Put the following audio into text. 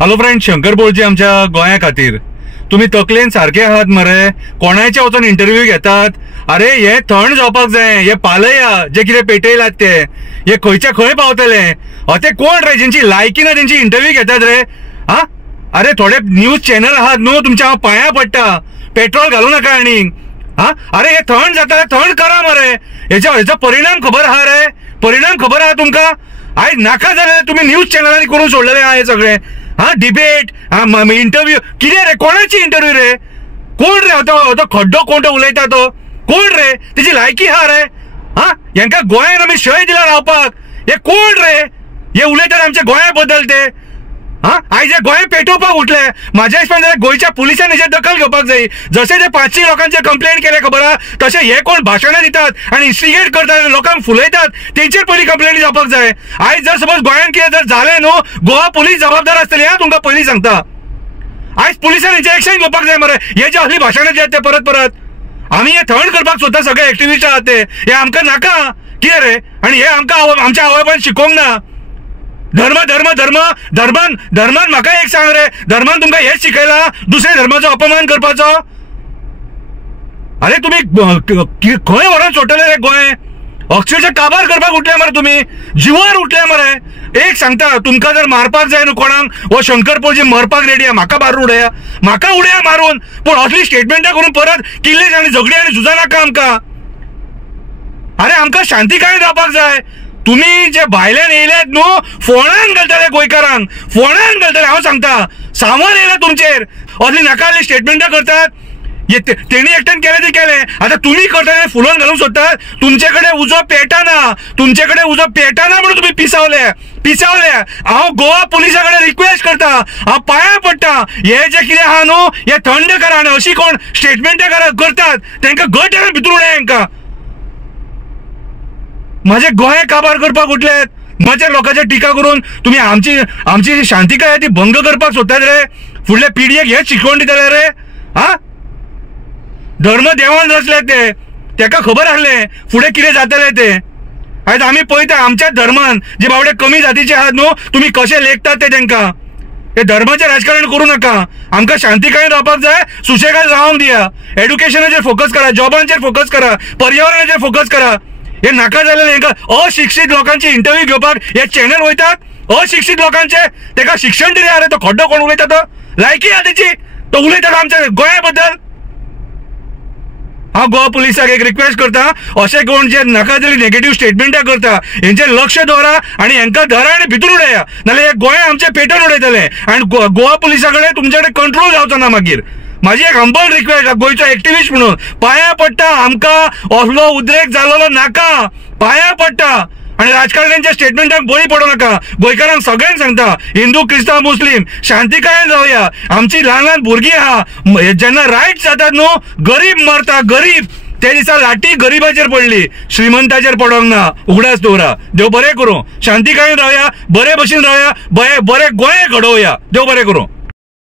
Hello friend, Shankar बोळजी आमच्या गोंया खातीर तुम्ही तकलेन सारखे आहात मरे? कोणाचे वचून इंटरव्यू घेतात? अरे हे थंड जावपाक जाय, हे पालया जे कितें पेटयलात ते हे खंयच्या खंय पावतले? ते कोण रे ज्यांची लायकी ना त्यांची इंटरव्यू घेतात रे? हा, अरे थोडे न्यूज चॅनल आहात न्हू, तुमच्या पांया पडटा, पेट्रोल घालू नका आनी हा. अरे हे थंड जाता, थंड करा मरे. हेचा परिणाम खबर आहा रे? परिणाम खबर आहा तुमका? आयज नाका जाल्यार तुम्ही न्यूज चॅनलांनी करून सोडलेले आहा हे सगळे. हा, डिबेट, इंटरव्यू कितें रे? कोणाची इंटरव्यू रे? कोण रे तो खड्डो कोण तो उलयता? तो कोण रे? त्याची लायकी हा रे? हा, यांका गोंयान आमी शय दिला रावपाक. हे कोण रे? हे उलयतात आमच्या गोंया बद्दल ते. हा, आयज हे गोंय पेटोवपाक उठले. माझ्या हिसपान गोंयच्या पुलिसांनी हेचेर दखल घेवपाक जाय. जसे ते 500 लोकांचे कंप्लेंट केले खबर आहा, तसे हे कोण भाशणां दितात आणि इन्स्टिगेट करतात, लोकांक फुलयतात, तेंचेर पयलीं कंप्लेंट जावपाक जाय. आयज जर सपोज गोंयान कितें जर जालें न्हू, गोवा पुलीस जबाबदार आसतली. हा, तुमकां पयलीं सांगता. आयज पुलिसांनी हेचेर एक्शन घेवपाक जाय मरे. हे जे असली भाशणां जे ते परत आमी हे थंड करपाक सोदता सगळे एक्टिविस्ट आहात ते. हे आमकां नाका कितें रे? आणि हे आमकां आमच्या आवय बापायन शिकोवंक ना. धर्म धर्म धर्म धर्मान धर्मान म्हाका एक सांग रे, धर्मान तुमकां हेच शिकयला दुसऱ्या धर्माचो अपमान करपाचो? अरे तुम्ही खंय व्हरोन सोडटले रे गोंय? अक्षरशः काबार करपाक उठले मरे, तुम्ही जिवार उठले मरे. एक सांगता, तुमकां जर मारपाक जाय न्हू कोणाक, हो शंकर पोळजी मरपाक रेडी आहा. म्हाका मारून उडया, म्हाका उडया मारून, पूण असली स्टेटमेंटां करून परत किल्ले आनी झगडी आनी झुजा नाका आमकां. अरे आमकां शांती काय रावपाक जाय. तुम्ही जे भायल्यान येयल्यात न्हू, फोंडान घालतले गोंयकारांक, फोंडान घालतले. हांव सांगता, सामान येयला तुमचेर. असली नाकाली स्टेटमेंटां करतात. तेणी एकट्यान केले ते केले, आता तुम्ही करता फुलोवन घालूंक सोदतात. तुमचेकडे उजो पेटाना, तुमचेकडे उजो पेटाना म्हणून तुम्ही पिसावले. हांव गोवा पुलिसा कडेन रिक्वेस्ट करता, हांव पांया पडटा, हे जे कितें आहा न्हू हे थंड करा. आनी अशी कोण स्टेटमेंटां करतात तांकां गट हाडून भितर उडया. हांकां माझे गोंय काबार करपाक उठलेत. माझ्या लोकांच्या टिका करून तुम्ही आमची शांतिकाय ती भंग करपाक सोदतात रे. फुडल्या पिढयेक हेच शिकवण दितले रे? हा, धर्म देवान रचले ते, तेका खबर आहले फुडें कितें जातले ते. आयज आमी पळयता आमच्याच धर्मान जे बावडे कमी जातीचे आहात न्हू, तुम्ही कशे लेखतात ते तांकां. हे धर्माचें राजकारण करूं नका. आमकां शांतिकायेन रावपाक जाय, सुशेगाद रावंक दिया. एड्युकेशनाचेर फोकस करा, जॉबांचेर फोकस करा, पर्यावरणाचेर फोकस करा. हे नाका जालेले हांकां अशिक्षीत लोकांची इंटरव्यू घेवपाक हे चॅनल वयतात. अशिक्षीत लोकांचे तेका शिक्षण दिले. अरे तो खड्डो कोण उलयता? तो लायकी आहा तेची? तो उलयता आमच्या गोंया बद्दल? हांव गोवा पुलिसाक एक रिक्वेस्ट करता, अशे कोण जे नाका जाली नेगेटिव्ह स्टेटमेंटां करता हेंचेर लक्ष दवरा आनी हांकां धरा आनी भितर उडया. नाल्यार हे गोंय आमचे पेटोवन उडयतले आनी गोवा पुलिसा कडेन तुमचे कडेन कंट्रोल जावचो ना मागीर. माझी एक हंबल रिक्वेस्ट, गोयचो एक्टिविस्ट म्हणून पांया पडटा, आमकां असलो उद्रेक जालोलो नाका. पांया पडटा आणि राजकारण्यांच्या स्टेटमेंटांक बळी पडू नका. गोंयकारांक सगळ्यांक सांगता, हिंदू क्रिस्तांव मुस्लिम शांतिकायेन रावया. आमची ल्हान ल्हान भुरगीं आहा, जेन्ना रायट्स जातात न्हू, गरीब मरता, गरीब. ते दिसा लाठी गरीबाचेर पडली, श्रीमंताचेर पडोंक ना. उगडास दवरा. देव बरें करूं. शांतिकायेन रावया, बरे भशेन रावया, बरे गोंय घडोवया. देव बरें करूं.